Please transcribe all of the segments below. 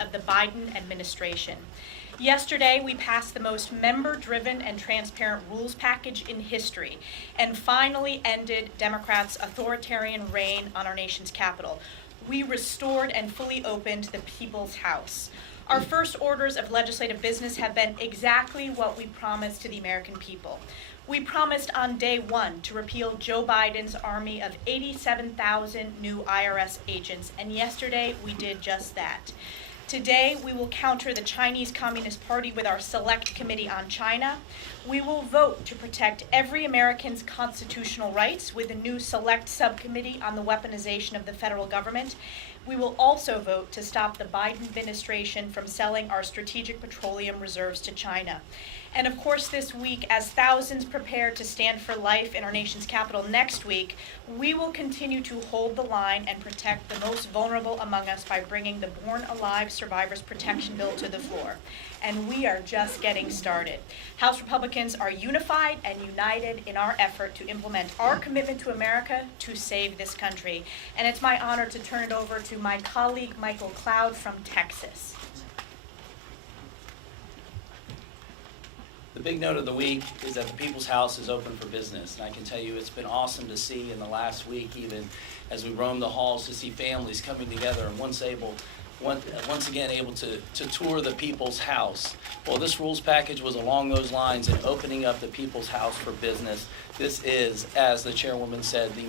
of the Biden administration. Yesterday, we passed the most member-driven and transparent rules package in history and finally ended Democrats' authoritarian reign on our nation's capital. We restored and fully opened the People's House. Our first orders of legislative business have been exactly what we promised to the American people. We promised on day one to repeal Joe Biden's army of 87,000 new IRS agents, and yesterday we did just that. Today, we will counter the Chinese Communist Party with our Select Committee on China. We will vote to protect every American's constitutional rights with a new Select Subcommittee on the weaponization of the federal government. We will also vote to stop the Biden administration from selling our strategic petroleum reserves to China. And of course, this week, as thousands prepare to stand for life in our nation's capital next week, we will continue to hold the line and protect the most vulnerable among us by bringing the Born Alive Survivors Protection Bill to the floor. And we are just getting started. House Republicans are unified and united in our effort to implement our commitment to America to save this country. And it's my honor to turn it over to my colleague, Michael Cloud from Texas. The big note of the week is that the People's House is open for business. And I can tell you it's been awesome to see in the last week, even as we roam the halls, to see families coming together and once again able to tour the People's House. Well, this rules package was along those lines in opening up the People's House for business. This is, as the chairwoman said, the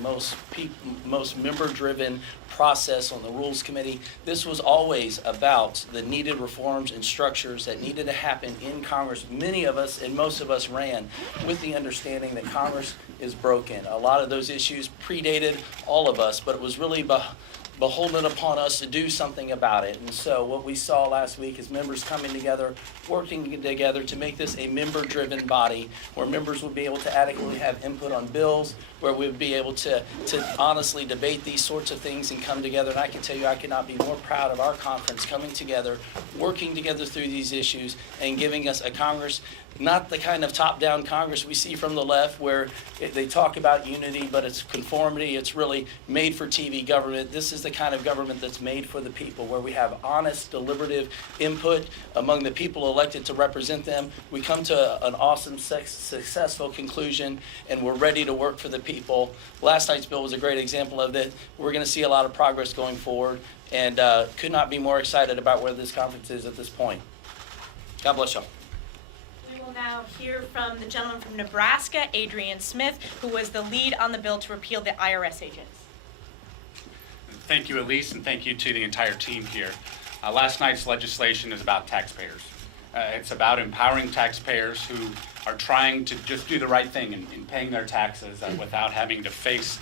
most member-driven process on the Rules Committee. This was always about the needed reforms and structures that needed to happen in Congress. Many of us and most of us ran with the understanding that Congress is broken. A lot of those issues predated all of us, but it was really beholden upon us to do something about it. And so what we saw last week is members coming together, working together to make this a member-driven body where members would be able to adequately have input on bills, where we'd be able to honestly debate these sorts of things and come together. And I can tell you I could not be more proud of our conference coming together, working together through these issues, and giving us a Congress, not the kind of top-down Congress we see from the left where they talk about unity, but it's conformity. It's really made for TV government. This is the kind of government that's made for the people, where we have honest, deliberative input among the people elected to represent them. We come to an awesome, successful conclusion, and we're ready to work for the people. Last night's bill was a great example of that. We're going to see a lot of progress going forward, and could not be more excited about where this conference is at this point. God bless y'all. We will now hear from the gentleman from Nebraska, Adrian Smith, who was the lead on the bill to repeal the IRS agents. Thank you, Elise, and thank you to the entire team here. Last night's legislation is about taxpayers. It's about empowering taxpayers who are trying to just do the right thing in paying their taxes without having to face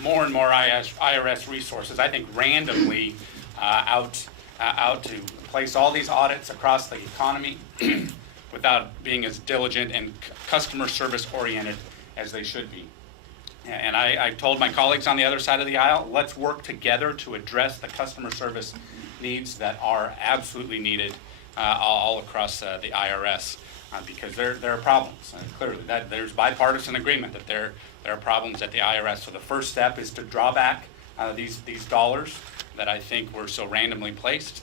more and more IRS resources, I think randomly out to place all these audits across the economy without being as diligent and customer service oriented as they should be. And I told my colleagues on the other side of the aisle, let's work together to address the customer service needs that are absolutely needed all across the IRS, because there are problems. Clearly, there's bipartisan agreement that there are problems at the IRS. So the first step is to draw back these dollars that I think were so randomly placed,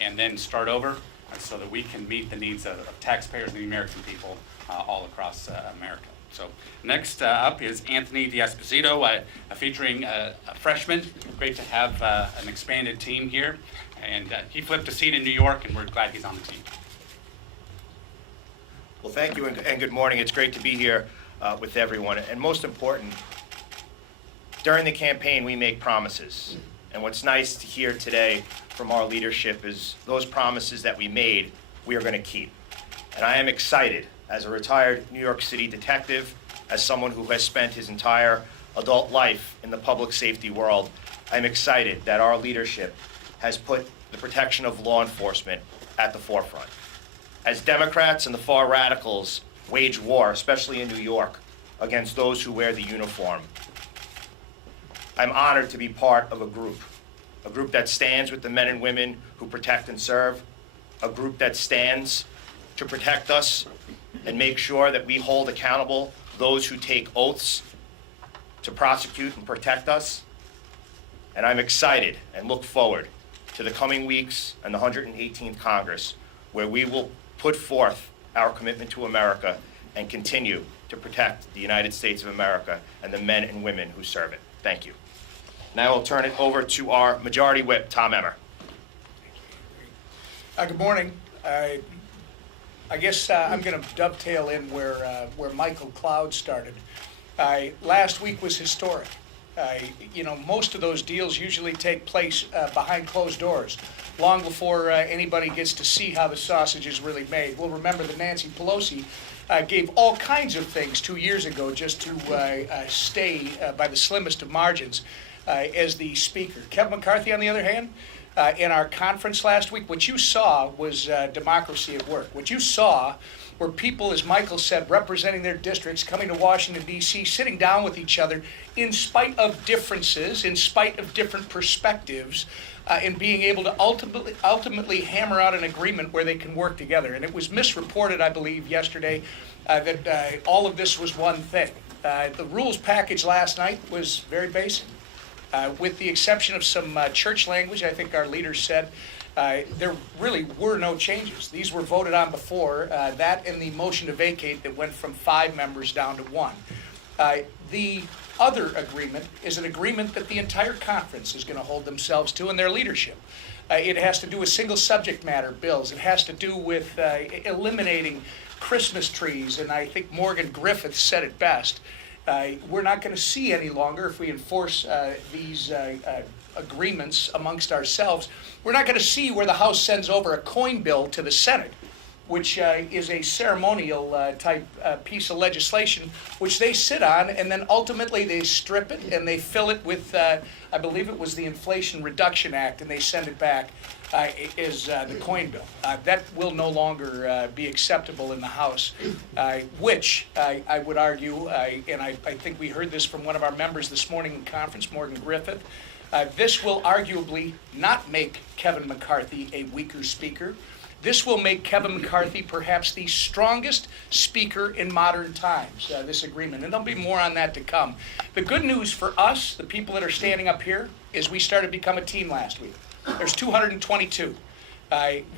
and then start over so that we can meet the needs of taxpayers and the American people all across America. So next up is Anthony D'Esposito, featuring a freshman. Great to have an expanded team here. And he flipped a seat in New York, and we're glad he's on the team. Well, thank you, and good morning. It's great to be here with everyone. And most important, during the campaign, we make promises. And what's nice to hear today from our leadership is those promises that we made, we are going to keep. And I am excited, as a retired New York City detective, as someone who has spent his entire adult life in the public safety world, I'm excited that our leadership has put the protection of law enforcement at the forefront. As Democrats and the far radicals wage war, especially in New York, against those who wear the uniform, I'm honored to be part of a group that stands with the men and women who protect and serve, a group that stands to protect us and make sure that we hold accountable those who take oaths to prosecute and protect us. And I'm excited and look forward to the coming weeks and the 118th Congress, where we will put forth our commitment to America and continue to protect the United States of America and the men and women who serve it. Thank you. Now I'll turn it over to our Majority Whip, Tom Emmer. Good morning. I guess I'm going to dovetail in where Michael Cloud started. Last week was historic. Most of those deals usually take place behind closed doors, long before anybody gets to see how the sausage is really made. We'll remember that Nancy Pelosi gave all kinds of things 2 years ago just to stay by the slimmest of margins as the speaker. Kevin McCarthy, on the other hand, in our conference last week, what you saw was democracy at work. What you saw were people, as Michael said, representing their districts, coming to Washington, D.C., sitting down with each other in spite of differences, in spite of different perspectives, and being able to ultimately hammer out an agreement where they can work together. And it was misreported, I believe, yesterday that all of this was one thing. The rules package last night was very basic. With the exception of some church language, I think our leaders said, there really were no changes. These were voted on before, that and the motion to vacate that went from 5 members down to 1. The other agreement is an agreement that the entire conference is going to hold themselves to in their leadership. It has to do with single subject matter bills. It has to do with eliminating Christmas trees, and I think Morgan Griffith said it best. We're not going to see any longer, if we enforce these agreements amongst ourselves, we're not going to see where the House sends over a coin bill to the Senate, which is a ceremonial type piece of legislation, which they sit on, and then ultimately they strip it and they fill it with, I believe it was the Inflation Reduction Act, and they send it back as the coin bill. That will no longer be acceptable in the House, which I would argue, and I think we heard this from one of our members this morning in conference, Morgan Griffith, this will arguably not make Kevin McCarthy a weaker speaker. This will make Kevin McCarthy perhaps the strongest speaker in modern times, this agreement. And there'll be more on that to come. The good news for us, the people that are standing up here, is we started to become a team last week. There's 222.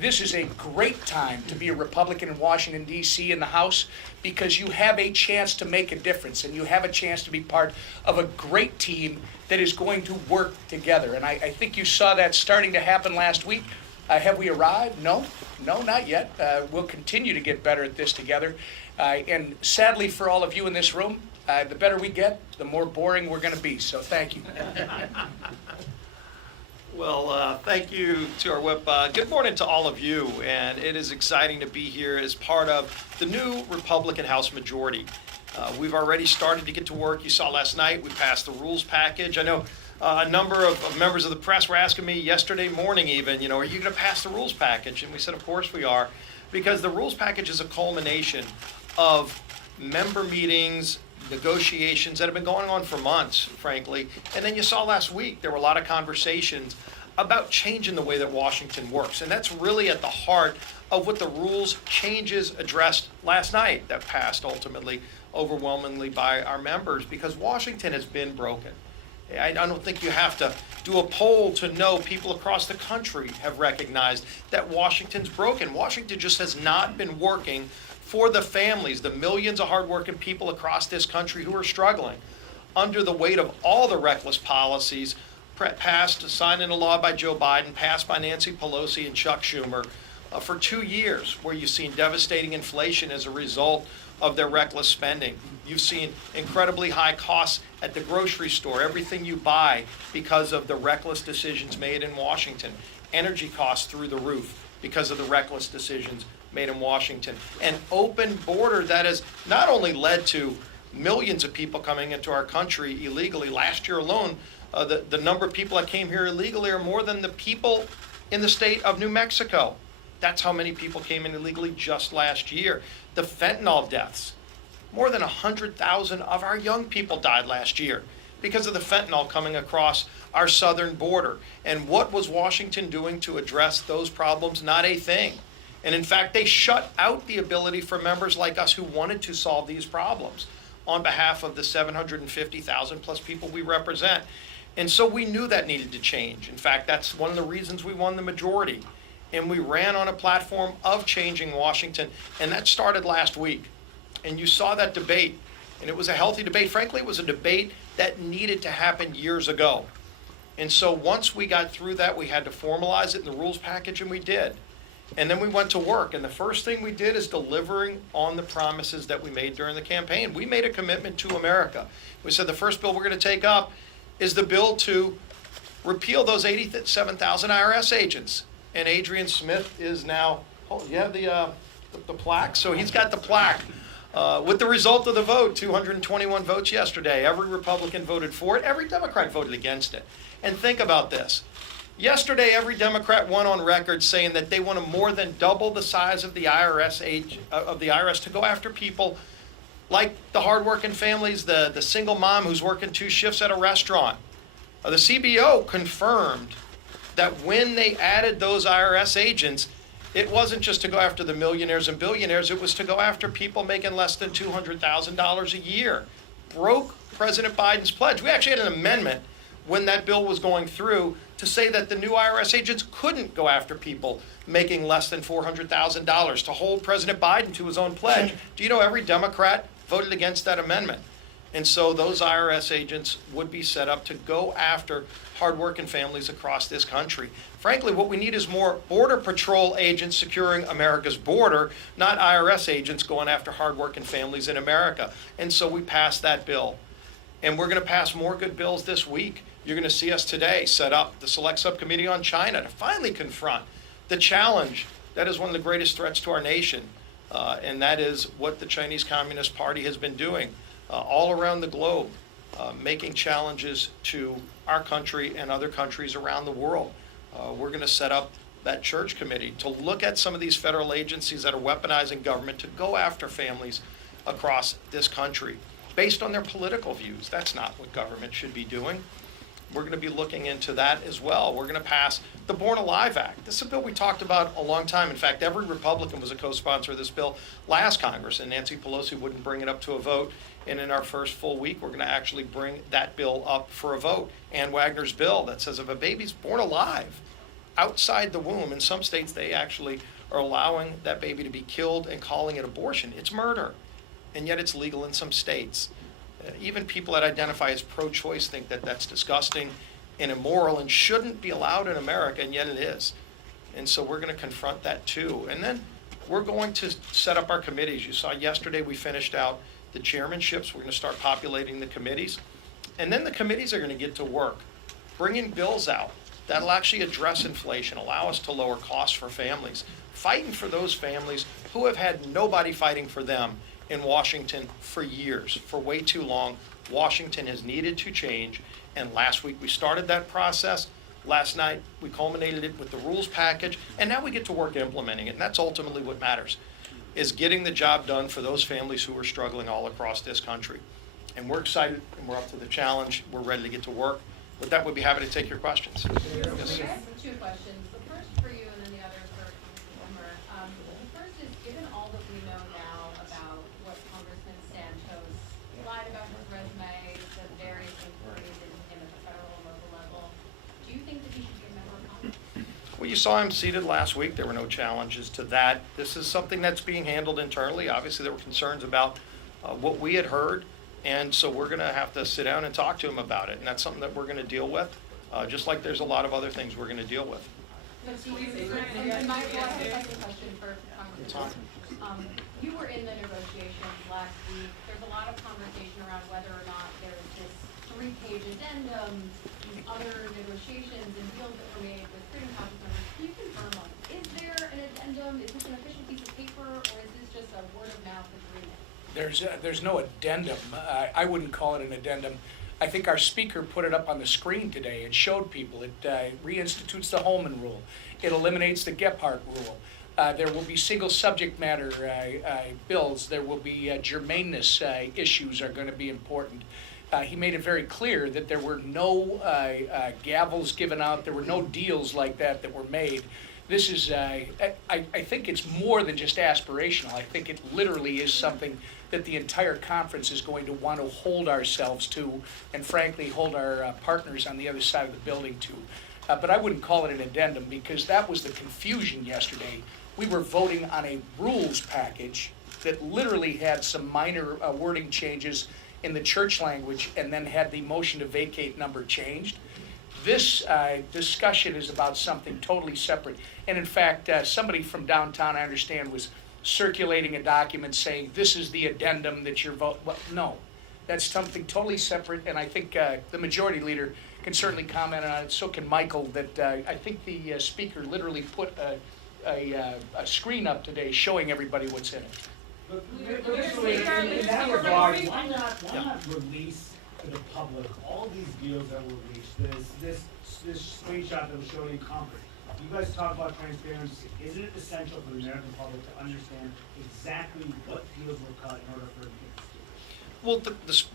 This is a great time to be a Republican in Washington, D.C. in the House, because you have a chance to make a difference, and you have a chance to be part of a great team that is going to work together. And I think you saw that starting to happen last week. Have we arrived? No, not yet. We'll continue to get better at this together. And sadly for all of you in this room, the better we get, the more boring we're going to be. So thank you. Well, thank you to our whip. Good morning to all of you, and it is exciting to be here as part of the new Republican House majority. We've already started to get to work. You saw last night we passed the rules package. I know a number of members of the press were asking me yesterday morning even, are you going to pass the rules package? And we said, of course we are, because the rules package is a culmination of member meetings, negotiations that have been going on for months, frankly. And then you saw last week, there were a lot of conversations about changing the way that Washington works. And that's really at the heart of what the rules changes addressed last night that passed ultimately overwhelmingly by our members, because Washington has been broken. I don't think you have to do a poll to know people across the country have recognized that Washington's broken. Washington just has not been working for the families, the millions of hardworking people across this country who are struggling under the weight of all the reckless policies passed, signed into law by Joe Biden, passed by Nancy Pelosi and Chuck Schumer for 2 years, where you've seen devastating inflation as a result of their reckless spending. You've seen incredibly high costs at the grocery store, everything you buy because of the reckless decisions made in Washington. Energy costs through the roof because of the reckless decisions made in Washington. An open border that has not only led to millions of people coming into our country illegally. Last year alone, the number of people that came here illegally are more than the people in the state of New Mexico. That's how many people came in illegally just last year. The fentanyl deaths. More than 100,000 of our young people died last year because of the fentanyl coming across our southern border. And what was Washington doing to address those problems? Not a thing. And in fact, they shut out the ability for members like us who wanted to solve these problems on behalf of the 750,000 plus people we represent. And so we knew that needed to change. In fact, that's one of the reasons we won the majority. And we ran on a platform of changing Washington, and that started last week. And you saw that debate, and it was a healthy debate. Frankly, it was a debate that needed to happen years ago. And so once we got through that, we had to formalize it in the rules package, and we did. And then we went to work, and the first thing we did is delivering on the promises that we made during the campaign. We made a commitment to America. We said the first bill we're going to take up is the bill to repeal those 87,000 IRS agents. And Adrian Smith is now, oh, you have the plaque? So he's got the plaque. With the result of the vote, 221 votes yesterday. Every Republican voted for it. Every Democrat voted against it. And think about this. Yesterday, every Democrat went on record saying that they want to more than double the size of the IRS to go after people like the hardworking families, the single mom who's working 2 shifts at a restaurant. The CBO confirmed that when they added those IRS agents, it wasn't just to go after the millionaires and billionaires, it was to go after people making less than $200,000 a year. Broke President Biden's pledge. We actually had an amendment when that bill was going through to say that the new IRS agents couldn't go after people making less than $400,000, to hold President Biden to his own pledge. Do you know every Democrat voted against that amendment? And so those IRS agents would be set up to go after hardworking families across this country. Frankly, what we need is more Border Patrol agents securing America's border, not IRS agents going after hardworking families in America. And so we passed that bill. And we're going to pass more good bills this week. You're going to see us today set up the Select Subcommittee on China to finally confront the challenge that is one of the greatest threats to our nation, and that is what the Chinese Communist Party has been doing all around the globe, making challenges to our country and other countries around the world. We're going to set up that church committee to look at some of these federal agencies that are weaponizing government to go after families across this country based on their political views. That's not what government should be doing. We're going to be looking into that as well. We're going to pass the Born Alive Act. This is a bill we talked about a long time. In fact, every Republican was a co-sponsor of this bill last Congress, and Nancy Pelosi wouldn't bring it up to a vote. And in our first full week, we're going to actually bring that bill up for a vote. Ann Wagner's bill that says if a baby's born alive outside the womb, in some states they actually are allowing that baby to be killed and calling it abortion. It's murder, and yet it's legal in some states. Even people that identify as pro-choice think that that's disgusting and immoral and shouldn't be allowed in America, and yet it is. And so we're going to confront that too. And then we're going to set up our committees. You saw yesterday we finished out the chairmanships. We're going to start populating the committees. And then the committees are going to get to work, bringing bills out that'll actually address inflation, allow us to lower costs for families, fighting for those families who have had nobody fighting for them in Washington for years, for way too long. Washington has needed to change, and last week we started that process. Last night we culminated it with the rules package, and now we get to work implementing it, and that's ultimately what matters, is getting the job done for those families who are struggling all across this country. And we're excited, and we're up to the challenge. We're ready to get to work. With that, we'd be happy to take your questions. Yes. I have 2 questions. The first for you and then the other for Congressman Whitmer. The first is, given all that we know now about what Congressman Santos lied about his resume, the various inquiries into him at the federal and local level, do you think that he should be a member of Congress? Well, you saw him seated last week. There were no challenges to that. This is something that's being handled internally. Obviously, there were concerns about what we had heard. And so we're going to have to sit down and talk to him about it. And that's something that we're going to deal with, just like there's a lot of other things we're going to deal with. And my second question for Congressman. You were in the negotiations last week. There's a lot of conversation around whether or not there's this 3-page addendum, these other negotiations and deals that were made with Freedom Caucus members. Can you confirm on, is there an addendum? Is this an official piece of paper, or is this just a word-of-mouth agreement? There's no addendum. I wouldn't call it an addendum. I think our speaker put it up on the screen today. It showed people. It reinstitutes the Holman rule. It eliminates the Gephardt rule. There will be single subject matter bills. There will be germaneness issues are going to be important. He made it very clear that there were no gavels given out. There were no deals like that were made. this is, I think it's more than just aspirational. I think it literally is something that the entire conference is going to want to hold ourselves to, and frankly, hold our partners on the other side of the building to. But I wouldn't call it an addendum, because that was the confusion yesterday. We were voting on a rules package that literally had some minor wording changes in the church language, and then had the motion to vacate number changed. This discussion is about something totally separate. And in fact, somebody from downtown, I understand, was circulating a document saying, this is the addendum that you're voting. Well, no, that's something totally separate, and I think the majority leader can certainly comment on it. So can Michael, that I think the speaker literally put a screen up today showing everybody what's in it. But in that regard, why not release to the public all these deals that were reached? This screenshot that was shown in Congress. You guys talk about transparency. Isn't it essential for the American public to understand exactly what deals were cut in order for Well,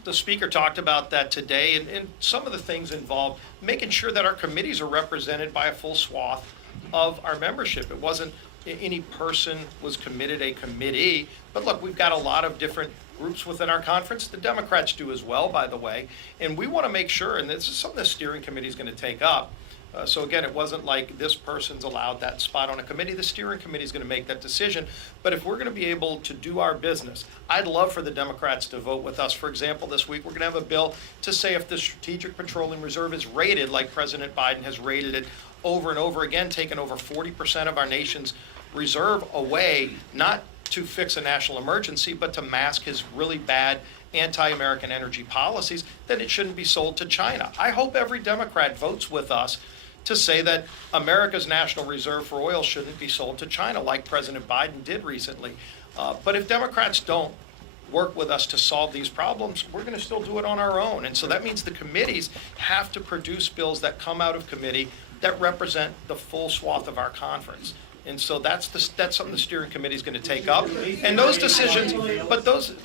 the speaker talked about that today, and some of the things involved making sure that our committees are represented by a full swath of our membership. It wasn't any person was committed a committee, but look, we've got a lot of different groups within our conference. The Democrats do as well, by the way, and we want to make sure, and this is something the steering committee is going to take up. So again, it wasn't like this person's allowed that spot on a committee. The steering committee is going to make that decision. But if we're going to be able to do our business, I'd love for the Democrats to vote with us. For example, this week we're going to have a bill to say if the Strategic Petroleum Reserve is rated like President Biden has rated it over and over again, taken over 40% of our nation's reserve away, not to fix a national emergency, but to mask his really bad anti-American energy policies, then it shouldn't be sold to China. I hope every Democrat votes with us to say that America's national reserve for oil shouldn't be sold to China like President Biden did recently. But if Democrats don't work with us to solve these problems, we're going to still do it on our own. And so that means the committees have to produce bills that come out of committee that represent the full swath of our conference. And so that's something the steering committee is going to take up. And those decisions,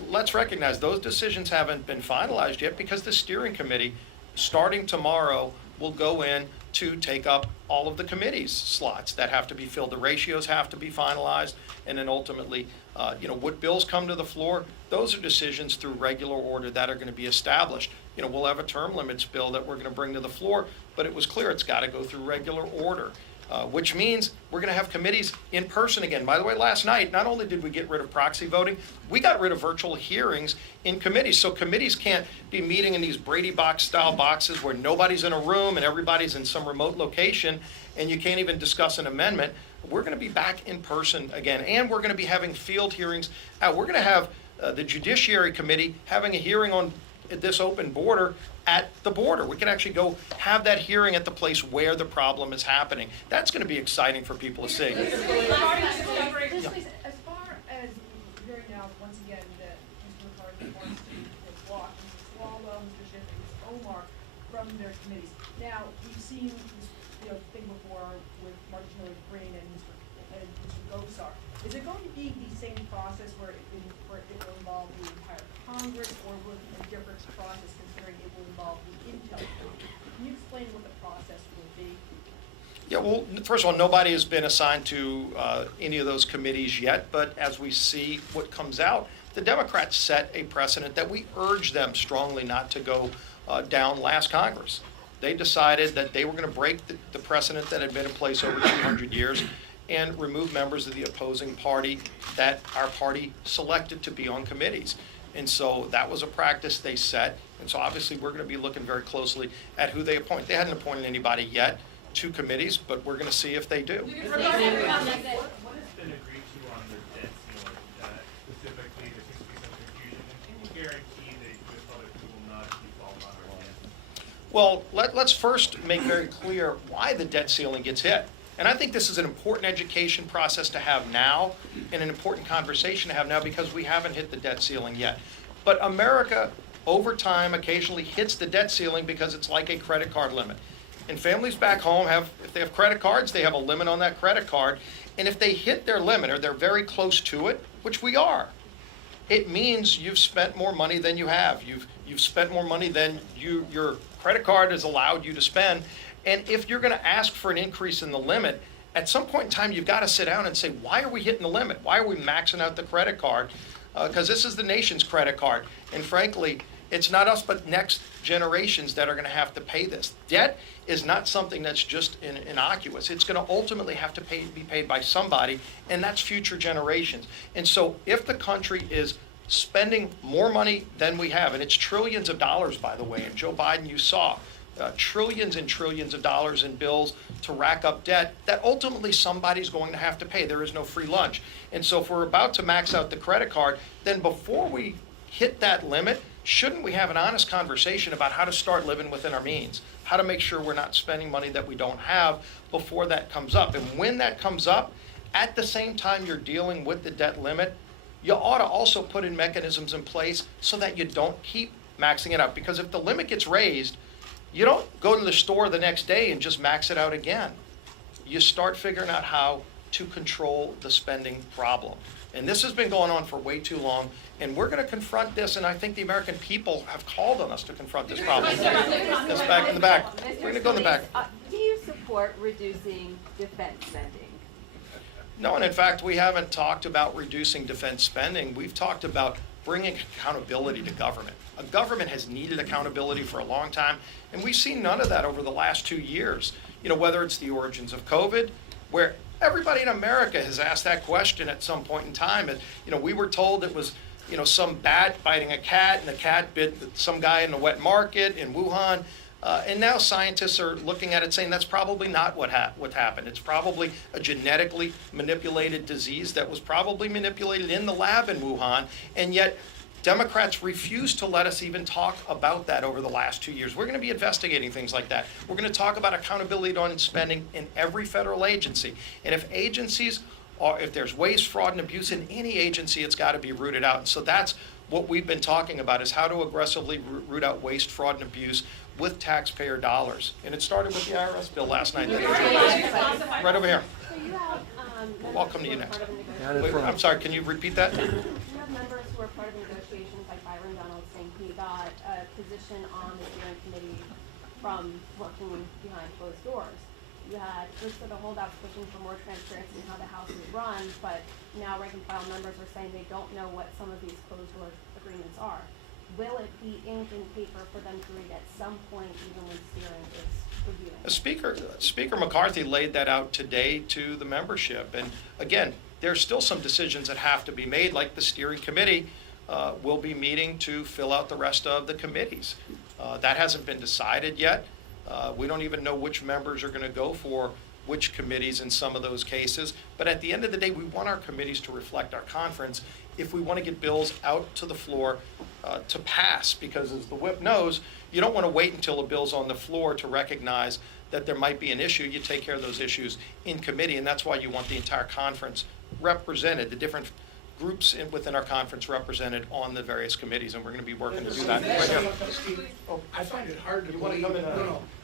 let's recognize those decisions haven't been finalized yet, because the steering committee, starting tomorrow, will go in to take up all of the committee's slots that have to be filled. The ratios have to be finalized, and then ultimately, what bills come to the floor, those are decisions through regular order that are going to be established. We'll have a term limits bill that we're going to bring to the floor, but it was clear it's got to go through regular order. Which means we're going to have committees in person again. By the way, last night, not only did we get rid of proxy voting, we got rid of virtual hearings in committees. So committees can't be meeting in these Brady box style boxes where nobody's in a room and everybody's in some remote location and you can't even discuss an amendment. We're going to be back in person again, and we're going to be having field hearings. We're going to have the Judiciary Committee having a hearing on this open border at the border. We can actually go have that hearing at the place where the problem is happening. That's going to be exciting for people to see. As far as hearing now, once again, that Mr. McCarthy wants to block Mr. Swalwell, Mr. Schiff, and Mr. Omar from their committees. Now, we've seen this thing before with Marjorie Green and Mr. Gosar. Is it going to be the same process where it will involve the entire Congress, or will it be a different process considering it will involve the Intel Congress? Can you explain what the process will be? Yeah, well, first of all, nobody has been assigned to any of those committees yet, but as we see what comes out, the Democrats set a precedent that we urge them strongly not to go down last Congress. They decided that they were going to break the precedent that had been in place over 200 years and remove members of the opposing party that our party selected to be on committees. And so that was a practice they set. And so obviously we're going to be looking very closely at who they appoint. They hadn't appointed anybody yet to committees, but we're going to see if they do. What has been agreed to on the debt ceiling, specifically there seems to be some confusion, and can you guarantee that U.S. public will not default on our debt? Well, let's first make very clear why the debt ceiling gets hit. And I think this is an important education process to have now and an important conversation to have now, because we haven't hit the debt ceiling yet. But America, over time, occasionally hits the debt ceiling because it's like a credit card limit. And families back home if they have credit cards, they have a limit on that credit card. And if they hit their limit or they're very close to it, which we are, it means you've spent more money than you have. You've spent more money than your credit card has allowed you to spend. And if you're going to ask for an increase in the limit at some point in time, you've got to sit down and say, why are we hitting the limit? Why are we maxing out the credit card? Because this is the nation's credit card. And frankly, it's not us, but next generations that are going to have to pay this. Debt is not something that's just innocuous. It's going to ultimately have to be paid by somebody, and that's future generations. And so if the country is spending more money than we have, and it's trillions of dollars, by the way, and Joe Biden, you saw, trillions and trillions of dollars in bills to rack up debt that ultimately somebody's going to have to pay. There is no free lunch. And so if we're about to max out the credit card, then before we hit that limit, shouldn't we have an honest conversation about how to start living within our means? How to make sure we're not spending money that we don't have before that comes up. And when that comes up, at the same time you're dealing with the debt limit, you ought to also put in mechanisms in place so that you don't keep maxing it out. Because if the limit gets raised, you don't go to the store the next day and just max it out again. You start figuring out how to control the spending problem. And this has been going on for way too long, and we're going to confront this, and I think the American people have called on us to confront this problem. That's back in the back. We're going to go in the back. Do you support reducing defense spending? No, and in fact, we haven't talked about reducing defense spending. We've talked about bringing accountability to government. A government has needed accountability for a long time, and we've seen none of that over the last 2 years. You know, whether it's the origins of COVID, where everybody in America has asked that question at some point in time. And, you know, we were told it was, you know, some bat biting a cat, and the cat bit some guy in the wet market in Wuhan. And now scientists are looking at it saying that's probably not what happened. It's probably a genetically manipulated disease that was probably manipulated in the lab in Wuhan, and yet Democrats refuse to let us even talk about that over the last 2 years. We're going to be investigating things like that. We're going to talk about accountability on spending in every federal agency. And if there's waste, fraud, and abuse in any agency, it's got to be rooted out. And so that's what we've been talking about, is how to aggressively root out waste, fraud, and abuse with taxpayer dollars. And it started with the IRS bill last night. Right over here. So you have I'll come to you next. part of a Wait, I'm sorry, can you repeat that? You have members who are part of negotiations, like Byron Donald saying he got a position on the steering committee from working behind closed doors. You had most of the holdouts pushing for more transparency in how the House is run, but now rank and file members are saying they don't know what some of these closed door agreements are. Will it be ink and paper for them to read at some point, even when steering is reviewing? Speaker McCarthy laid that out today to the membership. And again, there's still some decisions that have to be made, like the steering committee will be meeting to fill out the rest of the committees. That hasn't been decided yet. We don't even know which members are going to go for which committees in some of those cases. But at the end of the day, we want our committees to reflect our conference if we want to get bills out to the floor to pass. Because as the whip knows, you don't want to wait until a bill's on the floor to recognize that there might be an issue. You take care of those issues in committee, and that's why you want the entire conference represented, the different groups within our conference represented on the various committees, and we're going to be working to do that. I find it hard to believe.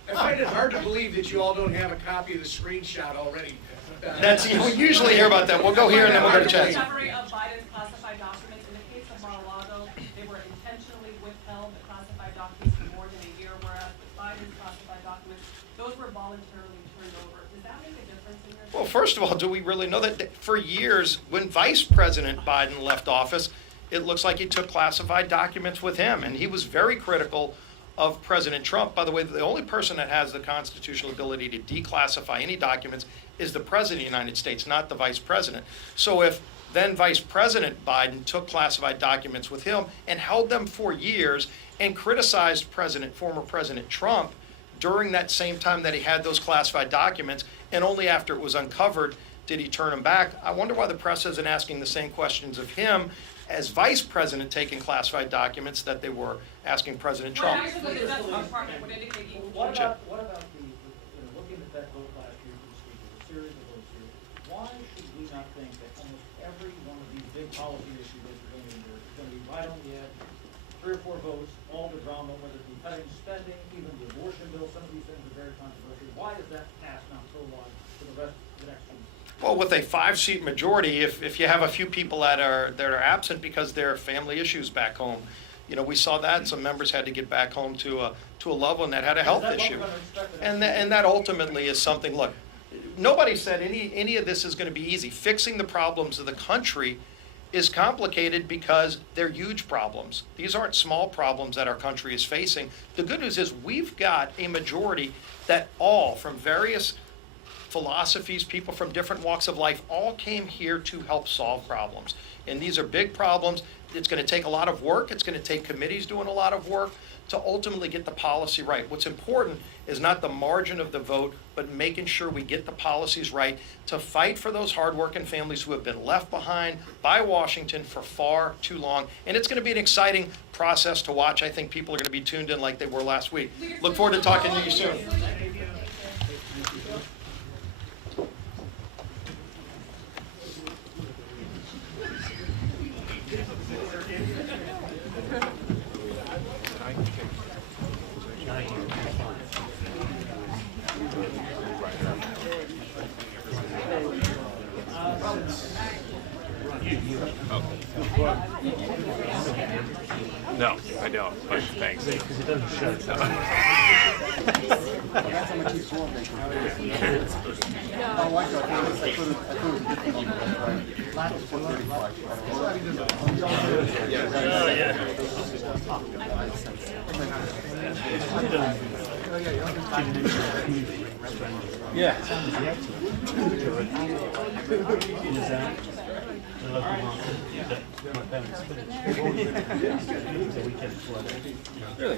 I find it hard to believe that you all don't have a copy of the screenshot already. We usually hear about that. We'll go here and then we'll go to chat. Discovery of Biden's classified documents. In the case of Mar-a-Lago, they were intentionally withheld, the classified documents, for more than a year, whereas with Biden's classified documents, those were voluntarily turned over. Does that make a difference in your? Well, first of all, do we really know that for years, when Vice President Biden left office, it looks like he took classified documents with him, and he was very critical of President Trump. By the way, the only person that has the constitutional ability to declassify any documents is the President of the United States, not the Vice President. So if then Vice President Biden took classified documents with him and held them for years and criticized former President Trump during that same time that he had those classified documents, and only after it was uncovered did he turn them back, I wonder why the press isn't asking the same questions of him as Vice President taking classified documents that they were asking President Trump. What about the looking at that vote last year for the speaker, the series of votes here, why should we not think that almost every one of these big policy issues that are going in there is going to be right on the edge, 3 or 4 votes, all the drama, whether it be cutting spending, even the abortion bill, some of these things are very controversial. Why is that passed not so wide for the rest of the next few? Well, with a 5-seat majority, if you have a few people that are absent because there are family issues back home, you know, we saw that some members had to get back home to a loved one that had a health issue, and that ultimately is something. Look, nobody said any of this is going to be easy. Fixing the problems of the country is complicated because they're huge problems. These aren't small problems that our country is facing. The good news is we've got a majority that all, from various philosophies, people from different walks of life, all came here to help solve problems. And these are big problems. It's going to take a lot of work. It's going to take committees doing a lot of work to ultimately get the policy right. What's important is not the margin of the vote, but making sure we get the policies right to fight for those hardworking families who have been left behind by Washington for far too long. And it's going to be an exciting process to watch. I think people are going to be tuned in like they were last week. Look forward to talking to you soon. No, I don't, but thanks. Yeah. Really?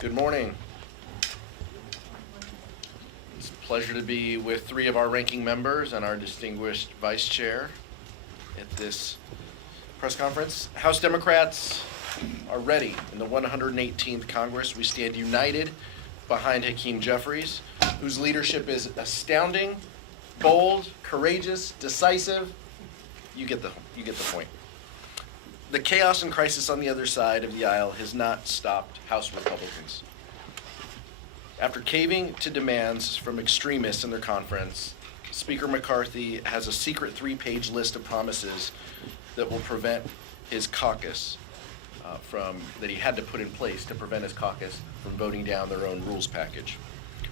Good morning. It's a pleasure to be with three of our ranking members and our distinguished vice chair at this press conference. House Democrats are ready. In the 118th Congress, we stand united behind Hakeem Jeffries, whose leadership is astounding, bold, courageous, decisive. You get the point. The chaos and crisis on the other side of the aisle has not stopped House Republicans. After caving to demands from extremists in their conference, Speaker McCarthy has a secret 3-page list of promises that will prevent his caucus that he had to put in place to prevent his caucus from voting down their own rules package.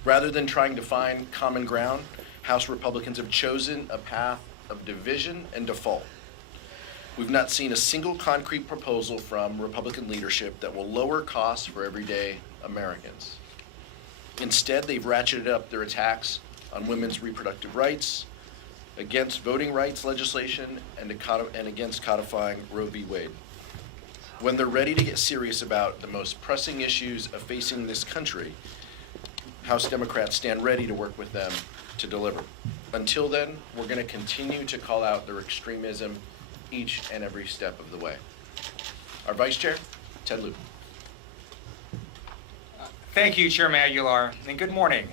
Rather than trying to find common ground, House Republicans have chosen a path of division and default. We've not seen a single concrete proposal from Republican leadership that will lower costs for everyday Americans. Instead, they've ratcheted up their attacks on women's reproductive rights, against voting rights legislation, and against codifying Roe v. Wade. When they're ready to get serious about the most pressing issues of facing this country, House Democrats stand ready to work with them to deliver. Until then, we're going to continue to call out their extremism each and every step of the way. Our Vice Chair, Ted Lieu. Thank you, Chairman Aguilar, and good morning.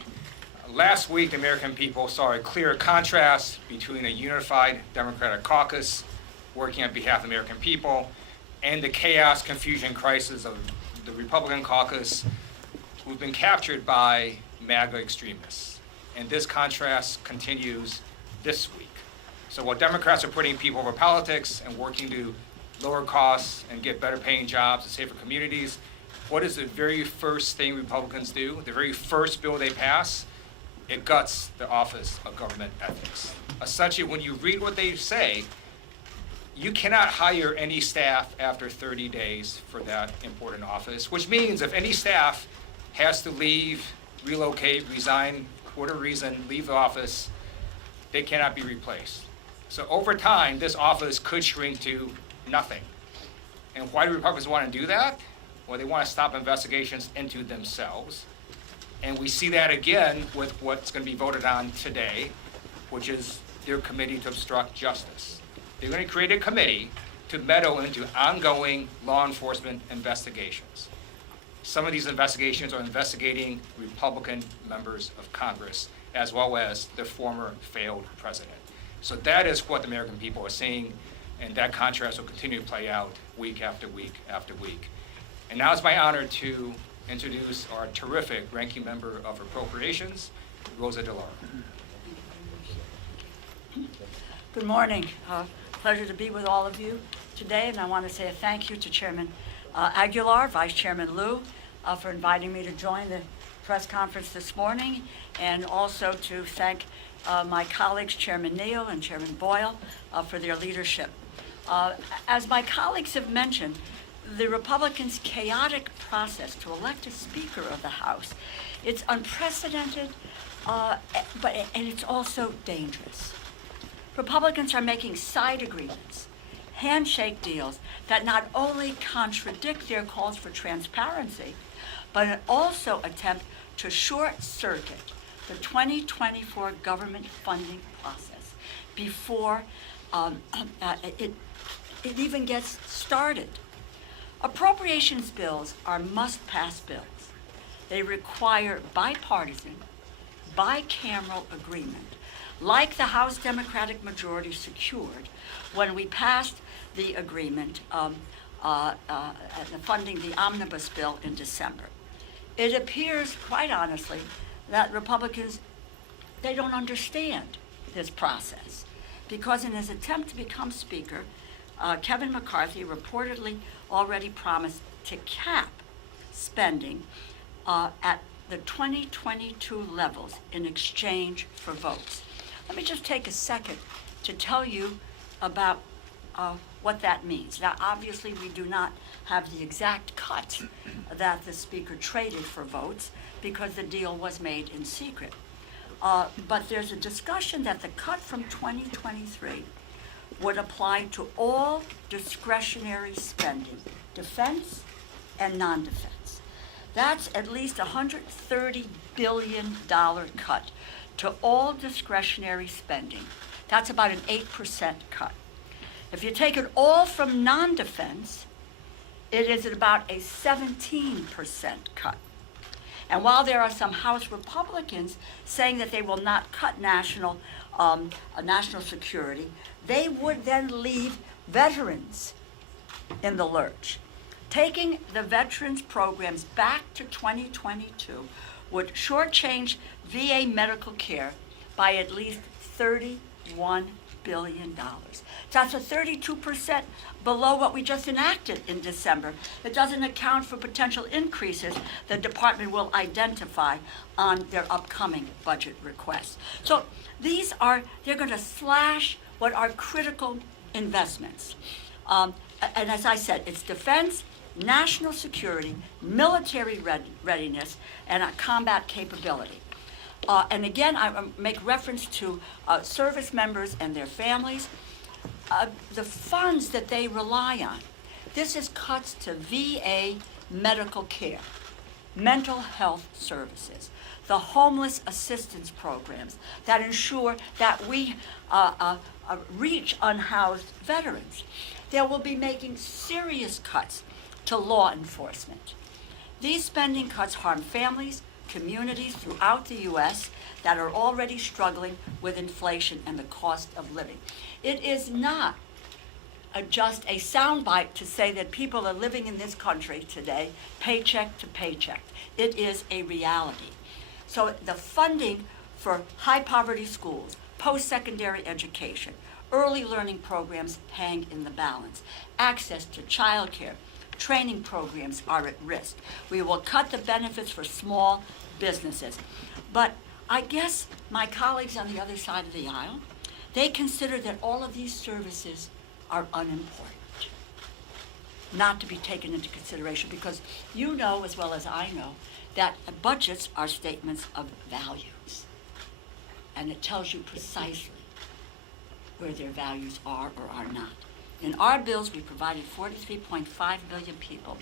Last week, the American people saw a clear contrast between a unified Democratic caucus working on behalf of the American people and the chaos, confusion, crisis of the Republican caucus who've been captured by MAGA extremists. And this contrast continues this week. So while Democrats are putting people over politics and working to lower costs and get better paying jobs and safer communities, what is the very first thing Republicans do? The very first bill they pass? It guts the Office of Government Ethics. Essentially, when you read what they say, you cannot hire any staff after 30 days for that important office, which means if any staff has to leave, relocate, resign, for whatever reason, leave the office, they cannot be replaced. So over time, this office could shrink to nothing. And why do Republicans want to do that? Well, they want to stop investigations into themselves. And we see that again with what's going to be voted on today, which is their committee to obstruct justice. They're going to create a committee to meddle into ongoing law enforcement investigations. Some of these investigations are investigating Republican members of Congress, as well as the former failed president. So that is what the American people are seeing, and that contrast will continue to play out week after week after week. And now it's my honor to introduce our terrific ranking member of Appropriations, Rosa DeLauro. Good morning. Pleasure to be with all of you today, and I want to say a thank you to Chairman Aguilar, Vice Chairman Lieu, for inviting me to join the press conference this morning, and also to thank my colleagues, Chairman Neal and Chairman Boyle, for their leadership. As my colleagues have mentioned, the Republicans' chaotic process to elect a Speaker of the House, it's unprecedented, and it's also dangerous. Republicans are making side agreements, handshake deals that not only contradict their calls for transparency, but also attempt to short-circuit the 2024 government funding process before it even gets started. Appropriations bills are must-pass bills. They require bipartisan, bicameral agreement, like the House Democratic majority secured when we passed the agreement funding the omnibus bill in December. It appears, quite honestly, that Republicans, they don't understand this process, because in his attempt to become Speaker, Kevin McCarthy reportedly already promised to cap spending at the 2022 levels in exchange for votes. Let me just take a second to tell you about what that means. Now, obviously, we do not have the exact cut that the Speaker traded for votes because the deal was made in secret. But there's a discussion that the cut from 2023 would apply to all discretionary spending, defense and non-defense. That's at least $130 billion cut to all discretionary spending. That's about an 8% cut. If you take it all from non-defense, it is at about a 17% cut. And while there are some House Republicans saying that they will not cut national security, they would then leave veterans in the lurch. Taking the veterans programs back to 2022 would shortchange VA medical care by at least $31 billion. That's a 32% below what we just enacted in December. It doesn't account for potential increases the department will identify on their upcoming budget requests. So they're going to slash what are critical investments. And as I said, it's defense, national security, military readiness, and a combat capability. And again, I make reference to service members and their families. The funds that they rely on, this is cuts to VA medical care, mental health services, the homeless assistance programs that ensure that we reach unhoused veterans. They will be making serious cuts to law enforcement. These spending cuts harm families, communities throughout the U.S. that are already struggling with inflation and the cost of living. It is not just a soundbite to say that people are living in this country today paycheck to paycheck. It is a reality. So the funding for high poverty schools, post-secondary education, early learning programs hang in the balance. Access to child care, training programs are at risk. We will cut the benefits for small businesses. But I guess my colleagues on the other side of the aisle, they consider that all of these services are unimportant, not to be taken into consideration, because you know as well as I know that budgets are statements of values. And it tells you precisely where their values are or are not. In our bills, we provided 43.5 million people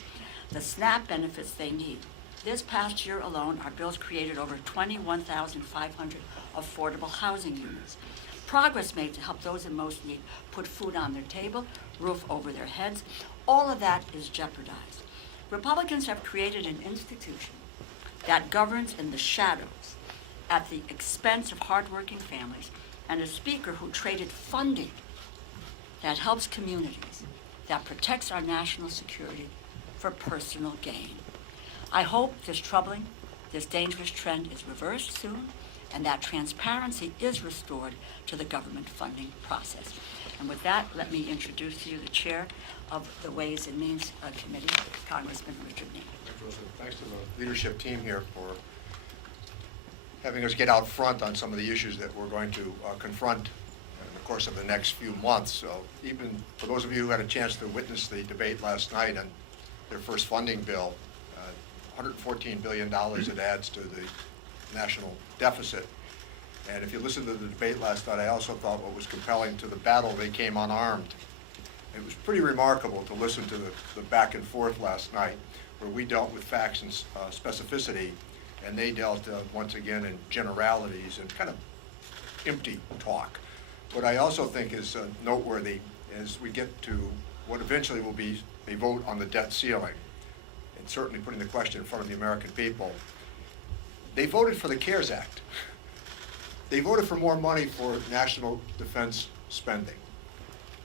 the SNAP benefits they need. This past year alone, our bills created over 21,500 affordable housing units. Progress made to help those in most need put food on their table, roof over their heads. All of that is jeopardized. Republicans have created an institution that governs in the shadows at the expense of hardworking families, and a speaker who traded funding that helps communities, that protects our national security for personal gain. I hope this troubling, this dangerous trend is reversed soon, and that transparency is restored to the government funding process. And with that, let me introduce to you the chair of the Ways and Means Committee, Congressman Richard Neal. Thanks to the leadership team here for having us get out front on some of the issues that we're going to confront in the course of the next few months. So even for those of you who had a chance to witness the debate last night on their first funding bill, $114 billion it adds to the national deficit. And if you listened to the debate last night, I also thought what was compelling to the battle, they came unarmed. It was pretty remarkable to listen to the back and forth last night, where we dealt with facts and specificity, and they dealt once again in generalities and kind of empty talk. What I also think is noteworthy is we get to what eventually will be a vote on the debt ceiling, and certainly putting the question in front of the American people. They voted for the CARES Act. They voted for more money for national defense spending.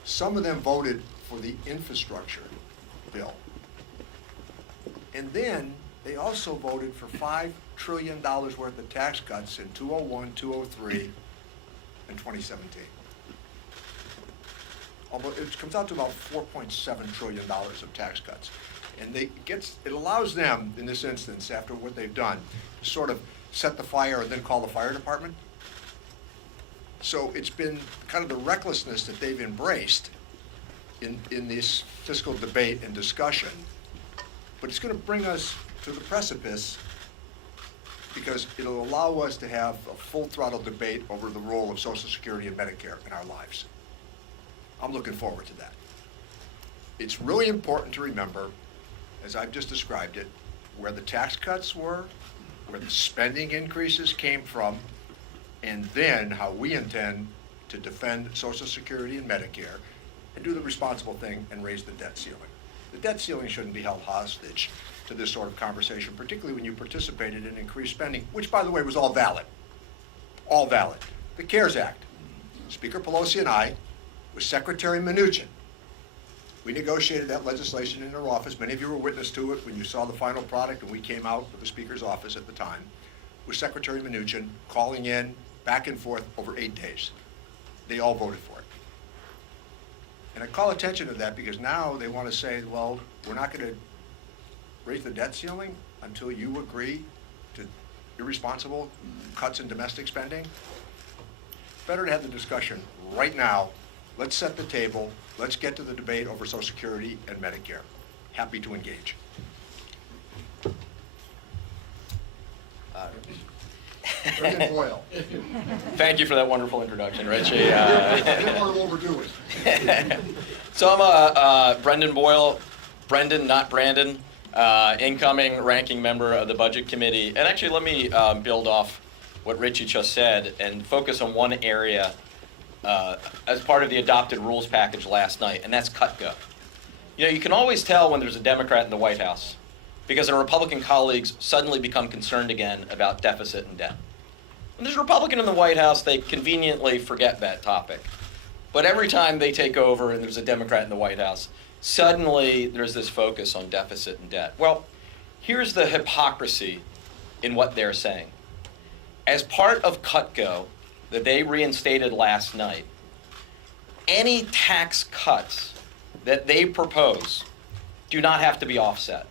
Some of them voted for the infrastructure bill. And then they also voted for $5 trillion worth of tax cuts in 2001, 2003, and 2017. Although it comes out to about $4.7 trillion of tax cuts. And it allows them, in this instance, after what they've done, to sort of set the fire and then call the fire department. So it's been kind of the recklessness that they've embraced in this fiscal debate and discussion. But it's going to bring us to the precipice, because it'll allow us to have a full throttle debate over the role of Social Security and Medicare in our lives. I'm looking forward to that. It's really important to remember, as I've just described it, where the tax cuts were, where the spending increases came from, and then how we intend to defend Social Security and Medicare and do the responsible thing and raise the debt ceiling. The debt ceiling shouldn't be held hostage to this sort of conversation, particularly when you participated in increased spending, which, by the way, was all valid. All valid. The CARES Act. Speaker Pelosi and I, with Secretary Mnuchin, we negotiated that legislation in her office. Many of you were witness to it when you saw the final product, and we came out of the Speaker's office at the time, with Secretary Mnuchin calling in back and forth over 8 days. They all voted for it. And I call attention to that because now they want to say, well, we're not going to raise the debt ceiling until you agree to irresponsible cuts in domestic spending. Better to have the discussion right now. Let's set the table. Let's get to the debate over Social Security and Medicare. Happy to engage. Brendan Boyle. Thank you for that wonderful introduction, Richie. I didn't want to overdo it. So I'm Brendan Boyle, Brendan, not Brandon, incoming ranking member of the Budget Committee. And actually, let me build off what Richie just said and focus on one area as part of the adopted rules package last night, and that's cut-go. You know, you can always tell when there's a Democrat in the White House because our Republican colleagues suddenly become concerned again about deficit and debt. When there's a Republican in the White House, they conveniently forget that topic. But every time they take over and there's a Democrat in the White House, suddenly there's this focus on deficit and debt. Well, here's the hypocrisy in what they're saying. As part of cut-go that they reinstated last night, any tax cuts that they propose do not have to be offset.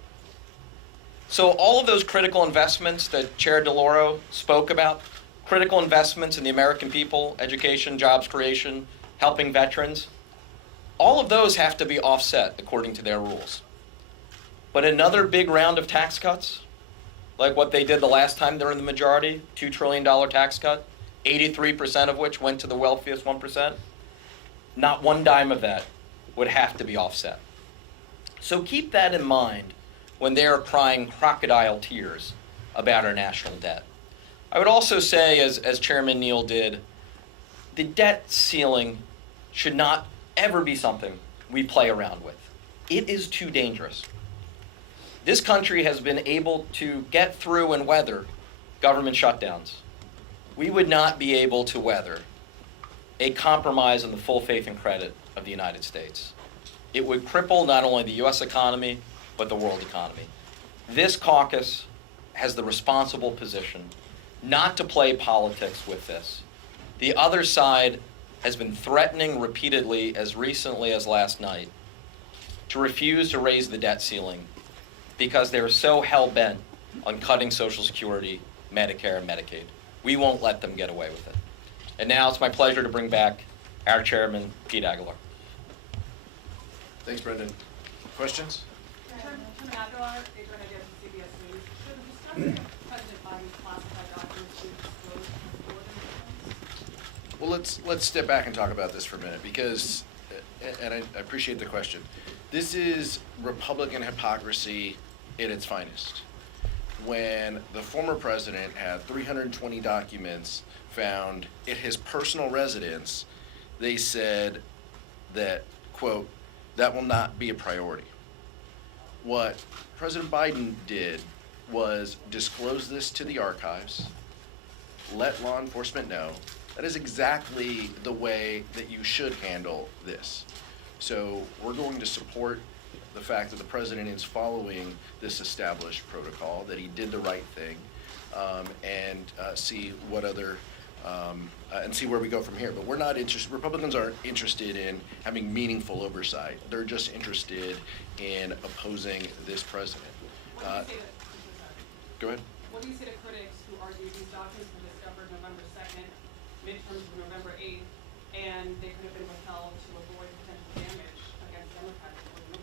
So all of those critical investments that Chair DeLauro spoke about, critical investments in the American people, education, jobs creation, helping veterans, all of those have to be offset according to their rules. But another big round of tax cuts, like what they did the last time they were in the majority, $2 trillion tax cut, 83% of which went to the wealthiest 1%, not one dime of that would have to be offset. So keep that in mind when they are crying crocodile tears about our national debt. I would also say, as Chairman Neal did, the debt ceiling should not ever be something we play around with. It is too dangerous. This country has been able to get through and weather government shutdowns. We would not be able to weather a compromise on the full faith and credit of the United States. It would cripple not only the U.S. economy, but the world economy. This caucus has the responsible position not to play politics with this. The other side has been threatening repeatedly, as recently as last night, to refuse to raise the debt ceiling because they're so hell-bent on cutting Social Security, Medicare, and Medicaid. We won't let them get away with it. And now it's my pleasure to bring back our chairman, Pete Aguilar. Thanks, Brendan. Questions? Chairman Aguilar, Adrian Ideas from CBS News. Should discussing President Biden's classified documents be disclosed before the midterms? Well, let's step back and talk about this for a minute because, and I appreciate the question. This is Republican hypocrisy at its finest. When the former president had 320 documents found at his personal residence, they said that, quote, that will not be a priority. What President Biden did was disclose this to the archives, let law enforcement know. That is exactly the way that you should handle this. So we're going to support the fact that the president is following this established protocol, that he did the right thing, and see what other and see where we go from here. But we're not interested. Republicans aren't interested in having meaningful oversight. They're just interested in opposing this president. Go ahead. What do you say to critics who argue these documents were discovered November 2nd, midterms were November 8th, and they could have been withheld to avoid potential damage against Democrats before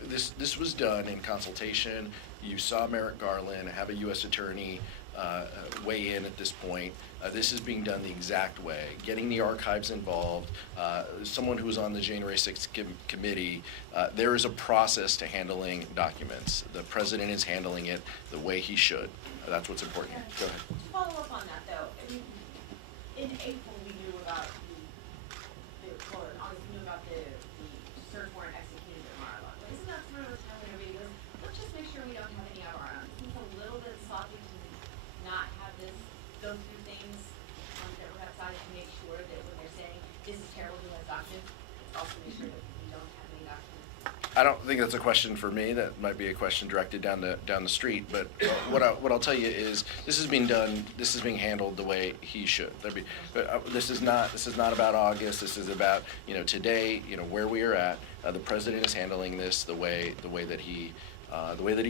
the midterms? This was done in consultation. You saw Merrick Garland have a U.S. attorney weigh in at this point. This is being done the exact way, getting the archives involved. Someone who was on the January 6th committee, there is a process to handling documents. The president is handling it the way he should. That's what's important. Go ahead. To follow up on that though, I mean, in April we knew about August we knew about the search warrant executed at Mar-a-Lago. But isn't that sort of the time when everybody goes, let's just make sure we don't have any of our own? Seems a little bit sloppy to not have this go through things that were outside to make sure that when they're saying this is terrible who has documents, also make sure that we don't have any documents. I don't think that's a question for me. That might be a question directed down the street. But what I'll tell you is this is being done. This is being handled the way he should. This is not about August. This is about today. Where we are at. The president is handling this the way that he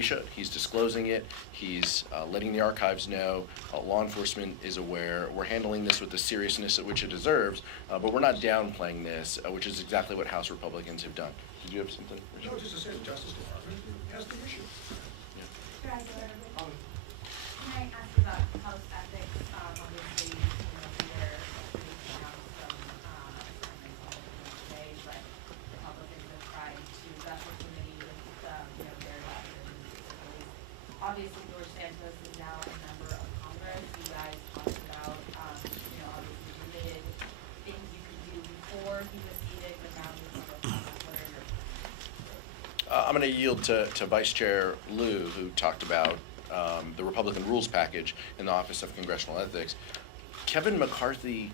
should. He's disclosing it. He's letting the archives know. Law enforcement is aware. We're handling this with the seriousness at which it deserves, but we're not downplaying this, which is exactly what House Republicans have done. Did you have something? No, just to say the Justice Department has the issue. Can I ask you about House ethics? Obviously, there are some today, but Republicans have tried to wrestle committee with their doctrines. Obviously, George Santos is now a member of Congress. You guys talked about, obviously limited things you could do before he was seated, but now he's what are your I'm going to yield to Vice Chair Liu, who talked about the Republican rules package in the Office of Congressional Ethics. Kevin McCarthy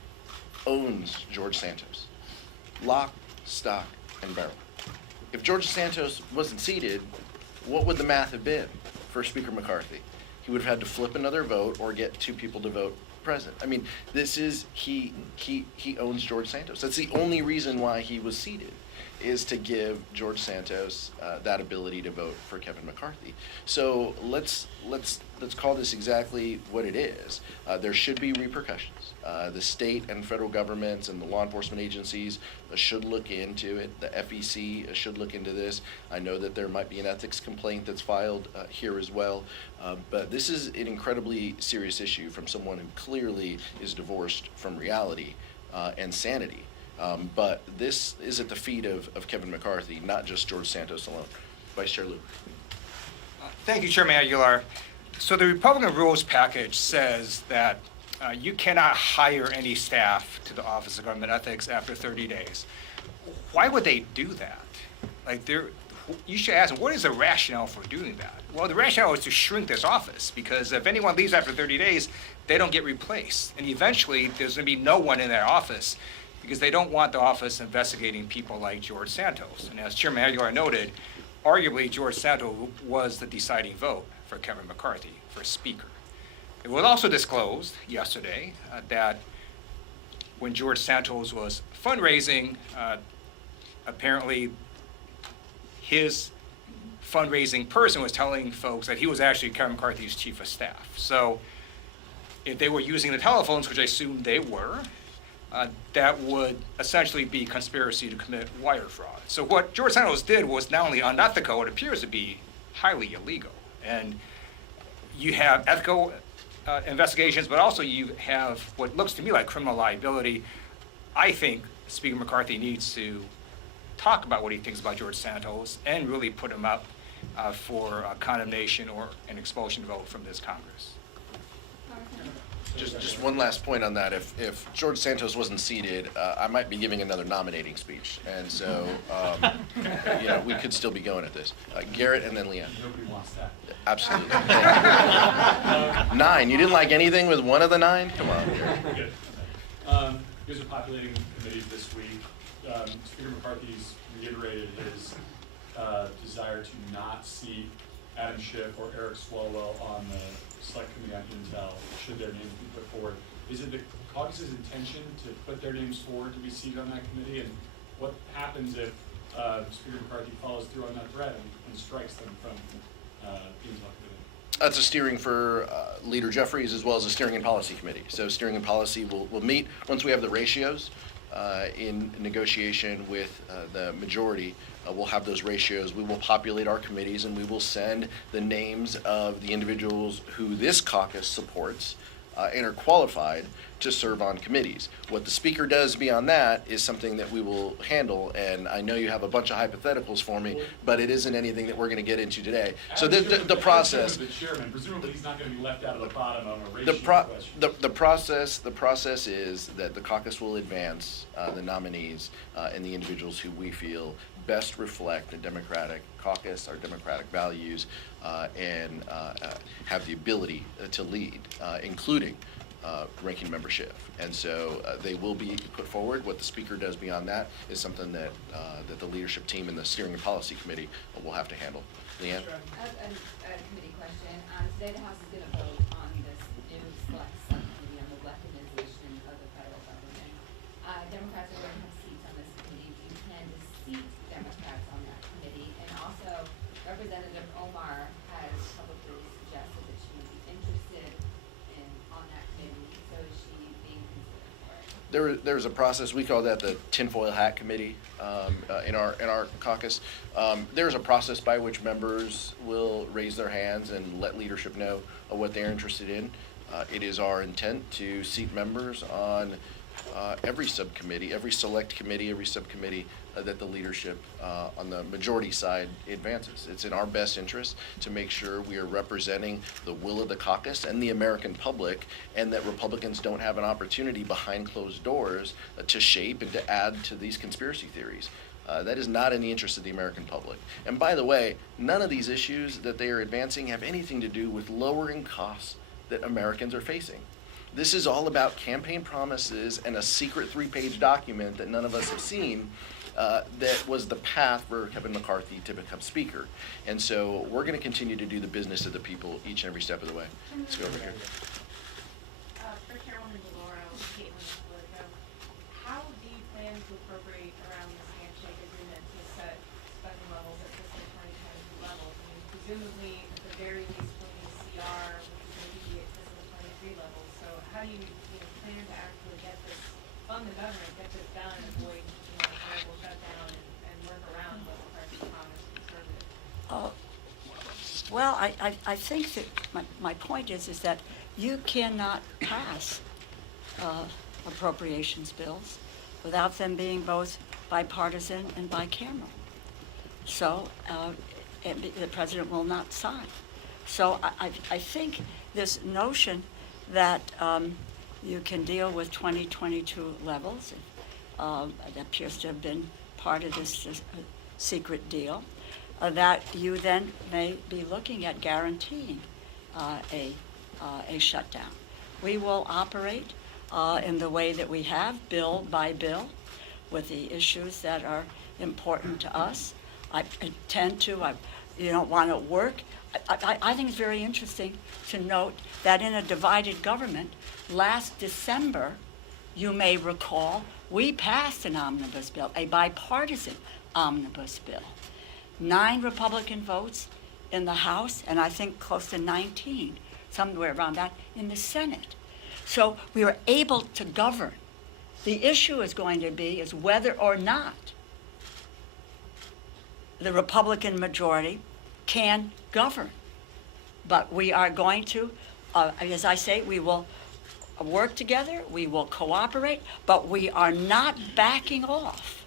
owns George Santos, lock, stock, and barrel. If George Santos wasn't seated, what would the math have been for Speaker McCarthy? He would have had to flip another vote or get two people to vote present. I mean, this is he owns George Santos. That's the only reason why he was seated, is to give George Santos that ability to vote for Kevin McCarthy. So let's call this exactly what it is. There should be repercussions. The state and federal governments and the law enforcement agencies should look into it. The FEC should look into this. I know that there might be an ethics complaint that's filed here as well. But this is an incredibly serious issue from someone who clearly is divorced from reality and sanity. But this is at the feet of Kevin McCarthy, not just George Santos alone. Vice Chair Luke. Thank you, Chairman Aguilar. So the Republican rules package says that you cannot hire any staff to the Office of Government Ethics after 30 days. Why would they do that? You should ask them, what is the rationale for doing that? Well, the rationale is to shrink this office, because if anyone leaves after 30 days, they don't get replaced. And eventually, there's going to be no one in that office, because they don't want the office investigating people like George Santos. And as Chairman Aguilar noted, arguably George Santos was the deciding vote for Kevin McCarthy for Speaker. It was also disclosed yesterday that when George Santos was fundraising, apparently his fundraising person was telling folks that he was actually Kevin McCarthy's chief of staff. So if they were using the telephones, which I assume they were, that would essentially be conspiracy to commit wire fraud. So what George Santos did was not only unethical, it appears to be highly illegal. And you have ethical investigations, but also you have what looks to me like criminal liability. I think Speaker McCarthy needs to talk about what he thinks about George Santos and really put him up for condemnation or an expulsion vote from this Congress. Just one last point on that. If George Santos wasn't seated, I might be giving another nominating speech. And so, we could still be going at this. Garrett and then Leanne. Nobody wants that. Absolutely. 9. You didn't like anything with one of the 9? Come on, Garrett. Good. You guys are populating committees this week. Speaker McCarthy's reiterated his desire to not seat Adam Schiff or Eric Swalwell on the Select Committee on Intel, should their names be put forward. Is it the caucus's intention to put their names forward to be seated on that committee? And what happens if Speaker McCarthy follows through on that threat and strikes them from the Intel Committee? That's a steering for Leader Jeffries, as well as a steering and policy committee. So steering and policy will meet once we have the ratios. in negotiation with the majority, we'll have those ratios. We will populate our committees, and we will send the names of the individuals who this caucus supports and are qualified to serve on committees. What the speaker does beyond that is something that we will handle, and I know you have a bunch of hypotheticals for me, but it isn't anything that we're going to get into today. So the process. The chairman, presumably he's not going to be left out of the bottom of a The, ratio pro- question. the process is that the caucus will advance the nominees and the individuals who we feel best reflect the Democratic caucus, our democratic values, and have the ability to lead, including ranking membership. And so they will be put forward. What the speaker does beyond that is something that that the leadership team and the steering and policy committee will have to handle. Leanne? I have a committee question. Today the House is going to vote on this new select subcommittee on the weaponization of the federal government. Democrats are going to have seats on this committee. Do you plan to seat Democrats on that committee? And also, Representative Omar has publicly suggested that she would be interested on that committee. So is she being considered for it? There's a process, we call that the tinfoil hat committee in our caucus. There's a process by which members will raise their hands and let leadership know what they're interested in. It is our intent to seat members on every subcommittee, every select committee, every subcommittee that the leadership on the majority side advances. It's in our best interest to make sure we are representing the will of the caucus and the American public, and that Republicans don't have an opportunity behind closed doors to shape and to add to these conspiracy theories. That is not in the interest of the American public. And by the way, none of these issues that they are advancing have anything to do with lowering costs that Americans are facing. This is all about campaign promises and a secret 3-page document that none of us have seen that was the path for Kevin McCarthy to become Speaker. And so we're going to continue to do the business of the people each and every step of the way. Let's go over here. For Chairwoman DeLauro, Caitlin Politico, how do you plan to appropriate around this handshake agreement to set spending levels at fiscal 2022 levels? I mean, presumably, at the very least, we'll need CR, which is going to be at fiscal 23 levels. So how do you plan to actually get this, fund the government, get this done, and avoid a terrible shutdown and work around what the president promised conservative? Well, I think that my point is that you cannot pass appropriations bills without them being both bipartisan and bicameral. So and the president will not sign. So I think this notion that you can deal with 2022 levels, that appears to have been part of this secret deal, that you then may be looking at guaranteeing a shutdown. We will operate in the way that we have, bill by bill, with the issues that are important to us. I tend to, you don't want to work. I think it's very interesting to note that in a divided government, last December, you may recall, we passed an omnibus bill, a bipartisan omnibus bill. 9 Republican votes in the House, and I think close to 19, somewhere around that, in the Senate. So we were able to govern. The issue is going to be is whether or not the Republican majority can govern. But we are going to, as I say, we will work together, we will cooperate, but we are not backing off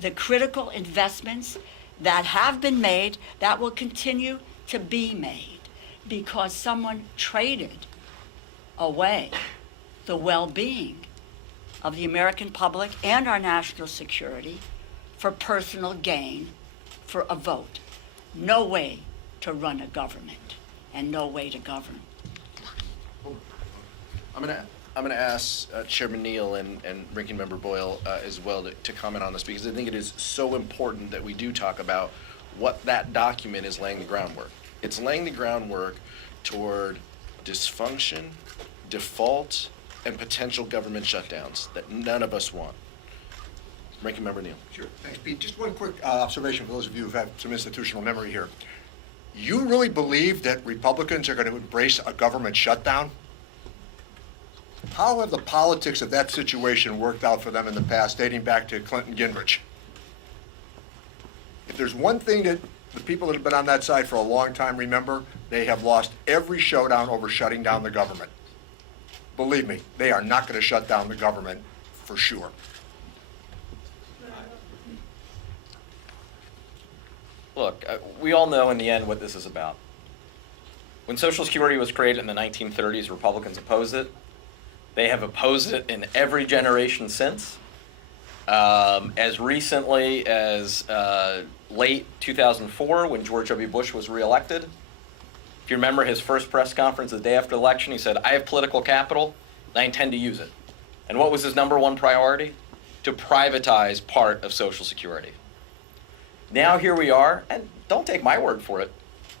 the critical investments that have been made, that will continue to be made, because someone traded away the well-being of the American public and our national security for personal gain, for a vote. No way to run a government and no way to govern. I'm going to ask Chairman Neal and Ranking Member Boyle as well to comment on this, because I think it is so important that we do talk about what that document is laying the groundwork. It's laying the groundwork toward dysfunction, default, and potential government shutdowns that none of us want. Ranking Member Neal. Sure, thanks, Pete. Just one quick observation for those of you who've had some institutional memory here. You really believe that Republicans are going to embrace a government shutdown? How have the politics of that situation worked out for them in the past, dating back to Clinton Gingrich? If there's one thing that the people that have been on that side for a long time remember, they have lost every showdown over shutting down the government. Believe me, they are not going to shut down the government for sure. Look, we all know in the end what this is about. When Social Security was created in the 1930s, Republicans opposed it. They have opposed it in every generation since. As recently as late 2004, when George W. Bush was reelected. If you remember his first press conference the day after the election, he said, "I have political capital, and I intend to use it." And what was his number one priority? To privatize part of Social Security. Now here we are, and don't take my word for it.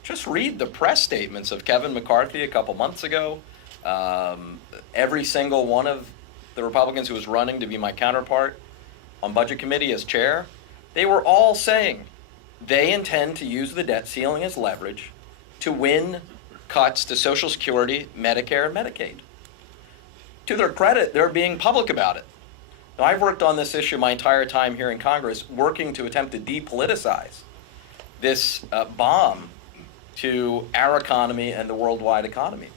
Just read the press statements of Kevin McCarthy a couple months ago. Every single one of the Republicans who was running to be my counterpart on Budget Committee as chair, they were all saying they intend to use the debt ceiling as leverage to win cuts to Social Security, Medicare, and Medicaid. To their credit, they're being public about it. Now, I've worked on this issue my entire time here in Congress, working to attempt to depoliticize this bomb to our economy and the worldwide economy.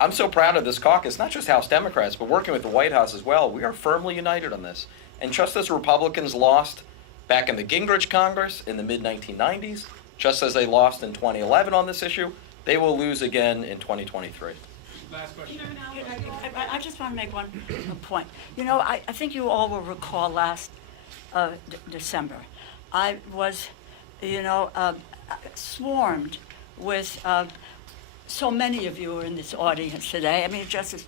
I'm so proud of this caucus, not just House Democrats, but working with the White House as well. We are firmly united on this. And just as Republicans lost back in the Gingrich Congress in the mid-1990s, just as they lost in 2011 on this issue, they will lose again in 2023. Last question. I just want to make one point. You know, I think you all will recall last December, I was, swarmed with so many of you are in this audience today. I mean, it just is,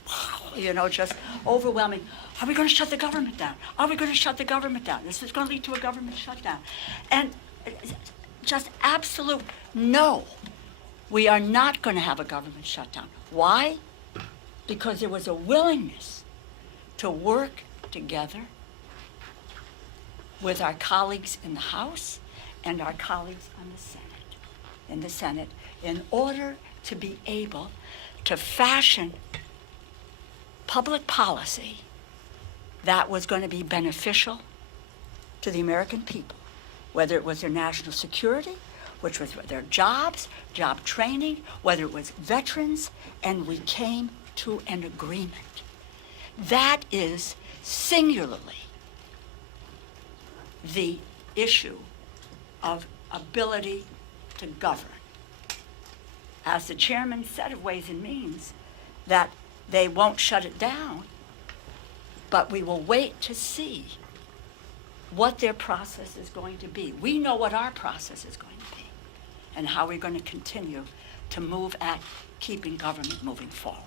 just overwhelming. Are we going to shut the government down? Are we going to shut the government down? This is going to lead to a government shutdown. And just absolute no. We are not going to have a government shutdown. Why? Because there was a willingness to work together with our colleagues in the House and our colleagues in the Senate, in order to be able to fashion public policy that was going to be beneficial to the American people, whether it was their national security, which was their jobs, job training, whether it was veterans, and we came to an agreement. That is singularly the issue of ability to govern. As the chairman said of Ways and Means, that they won't shut it down, but we will wait to see what their process is going to be. We know what our process is going to be and how we're going to continue to move at keeping government moving forward.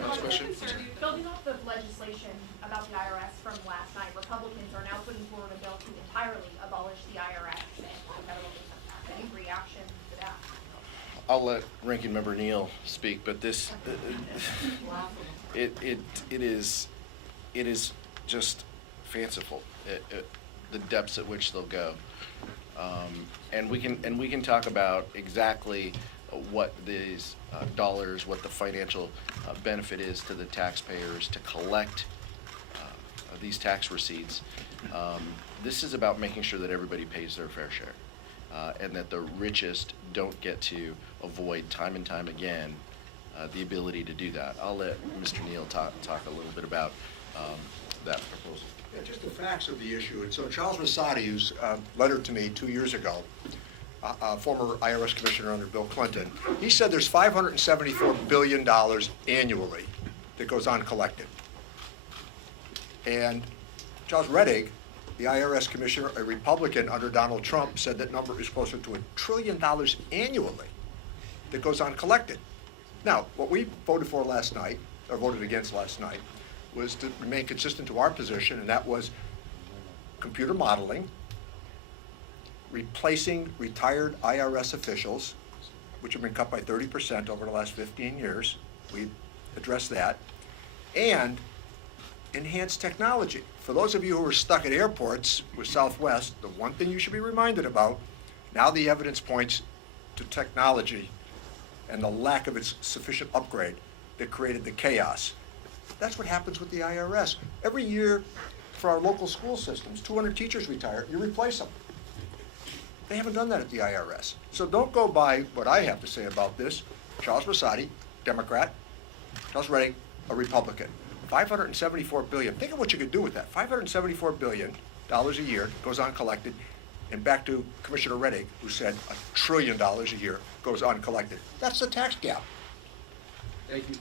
Last question. Building off the legislation about the IRS from last night, Republicans are now putting forward a bill to entirely abolish the IRS and the federal income tax. Any reaction to that? I'll let Ranking Member Neal speak, but this, it is just fanciful, the depths at which they'll go. And we can talk about exactly what these dollars, what the financial benefit is to the taxpayers to collect these tax receipts. This is about making sure that everybody pays their fair share, and that the richest don't get to avoid time and time again the ability to do that. I'll let Mr. Neal talk a little bit about that proposal. Yeah, just the facts of the issue. And so Charles Rosati's letter to me 2 years ago, former IRS commissioner under Bill Clinton, he said there's $574 billion annually that goes uncollected. And Charles Rettig, the IRS commissioner, a Republican under Donald Trump, said that number is closer to $1 trillion annually that goes uncollected. Now, what we voted for last night, or voted against last night, was to remain consistent to our position, and that was computer modeling, replacing retired IRS officials, which have been cut by 30% over the last 15 years. We addressed that. And enhanced technology. For those of you who are stuck at airports with Southwest, the one thing you should be reminded about, now the evidence points to technology and the lack of its sufficient upgrade that created the chaos. That's what happens with the IRS. Every year for our local school systems, 200 teachers retire, you replace them. They haven't done that at the IRS. So don't go by what I have to say about this. Charles Rosati, Democrat. Charles Reddick, a Republican. $574 billion. Think of what you could do with that. $574 billion a year goes uncollected. And back to Commissioner Reddick, who said $1 trillion a year goes uncollected. That's the tax gap. Thank you.